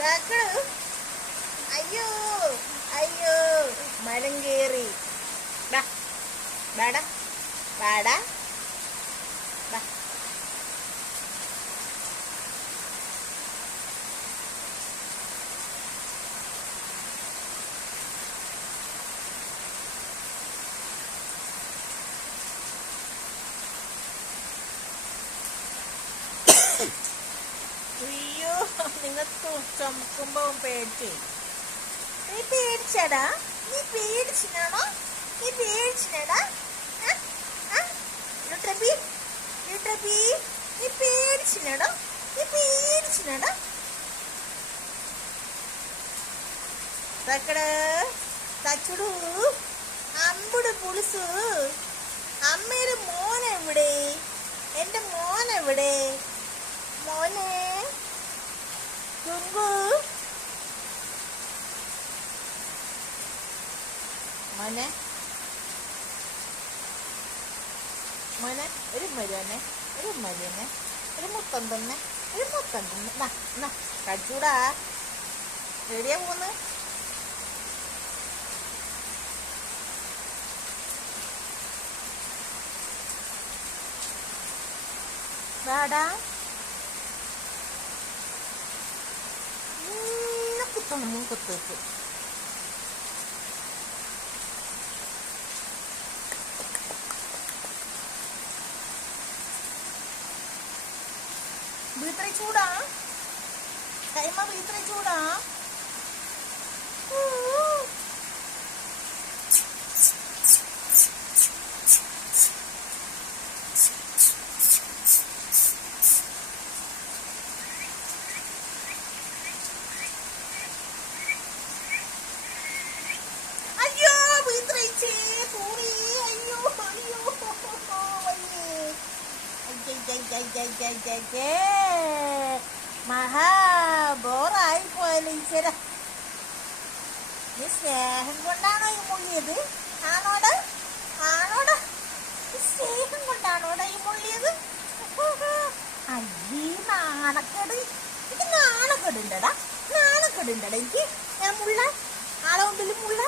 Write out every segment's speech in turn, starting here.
താക്കള് അയ്യോ അയ്യോ മരം കേറി ബാടാ ബാടാ ബാ അയ്യോ നിങ്ങൾ ചുമക്കുമ്പോ പേടിച്ചേ നീ പേടിച്ചടാ നീ പേടിച്ചിനാണോ നീ പേടിച്ചിനാടാ ലുട്ടപ്പി ലുട്ടപ്പി നീ പേടിച്ചിനാടോ നീ പേടിച്ചിനാടാ తక్కడ തച്ചുടു അമ്പുട് പുളിസു അമ്മയുടെ മോനെവിടെ എന്റെ മോനെവിടെ മോനെ കുങ്കു മോനെ മോനെ ഒരു മരുവനെ ഒരു മരുവനെ ഒരു മുത്തം തന്നെ ഒരു മുത്തം തന്നെ കടിച്ചൂടാ എവിടെയാ പോന്ന് വാടാ കുത്തണം മൂക്കത്തേക്ക് വീട്ടിൽ ചൂടാ കൈമ വീട്ടിൽ ചൂടാ മഹാ ബോറായി പോയല്ലോ ഈശ്വര നീ സ്നേഹം കൊണ്ടാണോ ഈ മുള്ളിയത് ആണോട് ആണോട് സ്നേഹം കൊണ്ടാണോടാ ഈ മുള്ളിയത് അയ്യേ നാണക്കേട് എനിക്ക് നാണക്കേടുണ്ടടാ നാണക്കേടുണ്ടടാ എനിക്ക് ഞാൻ മുള്ള ആളെ മുമ്പിൽ മുള്ള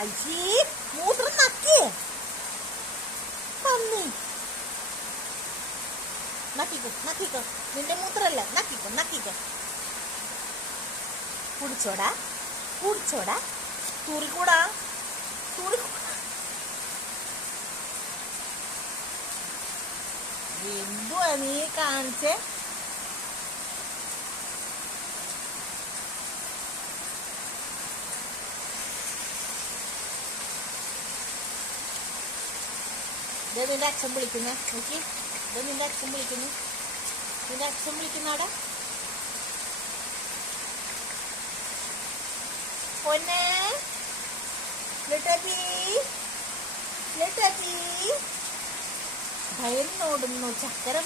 അയ്യേ മൂത്രം നക്കിയേ പന്നി നക്കിക്കോ നക്കിക്കോ നിന്റെ മൂത്രല്ല നക്കിക്കോ നക്കിക്കോ കുടിച്ചോടാ കുടിച്ചോടാ തൂറിക്കൂടാ തൂറിക്കൂടാ എന്തുവാ നീ കാണിച്ചേ ഇത് നിന്റെ അച്ഛൻ വിളിക്കുന്നേ നോക്കി ഇത് നിന്റെ അച്ഛൻ വിളിക്കുന്നു നിന്റെ അച്ഛൻ വിളിക്കുന്നവിടെ പൊന്നെ ലിട്ടപ്പി ലിട്ടപ്പി ഭയന്നോടുന്നു ചക്കര